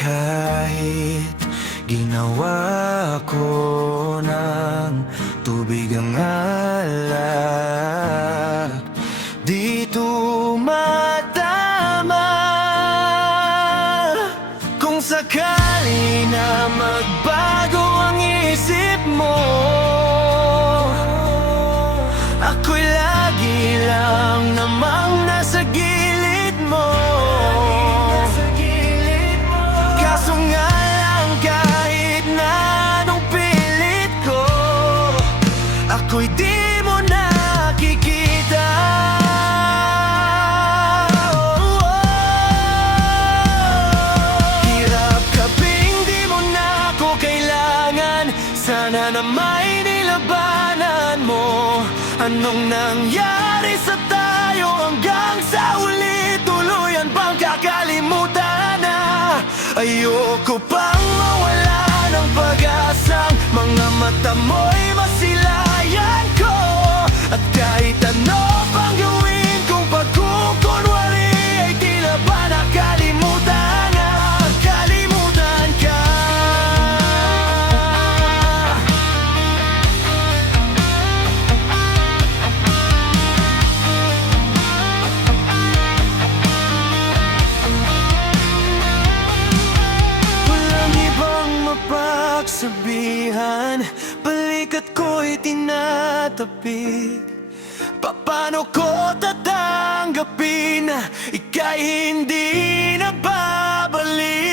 Kahit ginawa ko ng tubig ang alak, di tumatama. Kung sakali na magbago ang isip mo, ako'y lagi lang namang nasa gilid mo. Kaso nga lang kahit na anong pilit ko, ako'y di mo nakikita. Hirap kaping di mo na ako kailangan. Sana na may nilabanan mo. Anong nangyari sa tayo hanggang sa uli? Tuluyan bang kakalimutan na? Ayoko pang mawala ng pag-asang mga mata mo'y masilayan ko. At kahit ano pang gawin kong pagkukunwari, ay tila ba nakalimutan na, kalimutan ka. Walang ibang mapagsabihan, balikat ko'y tinatapik. Paano ko tatanggapin na ika'y hindi na babalik?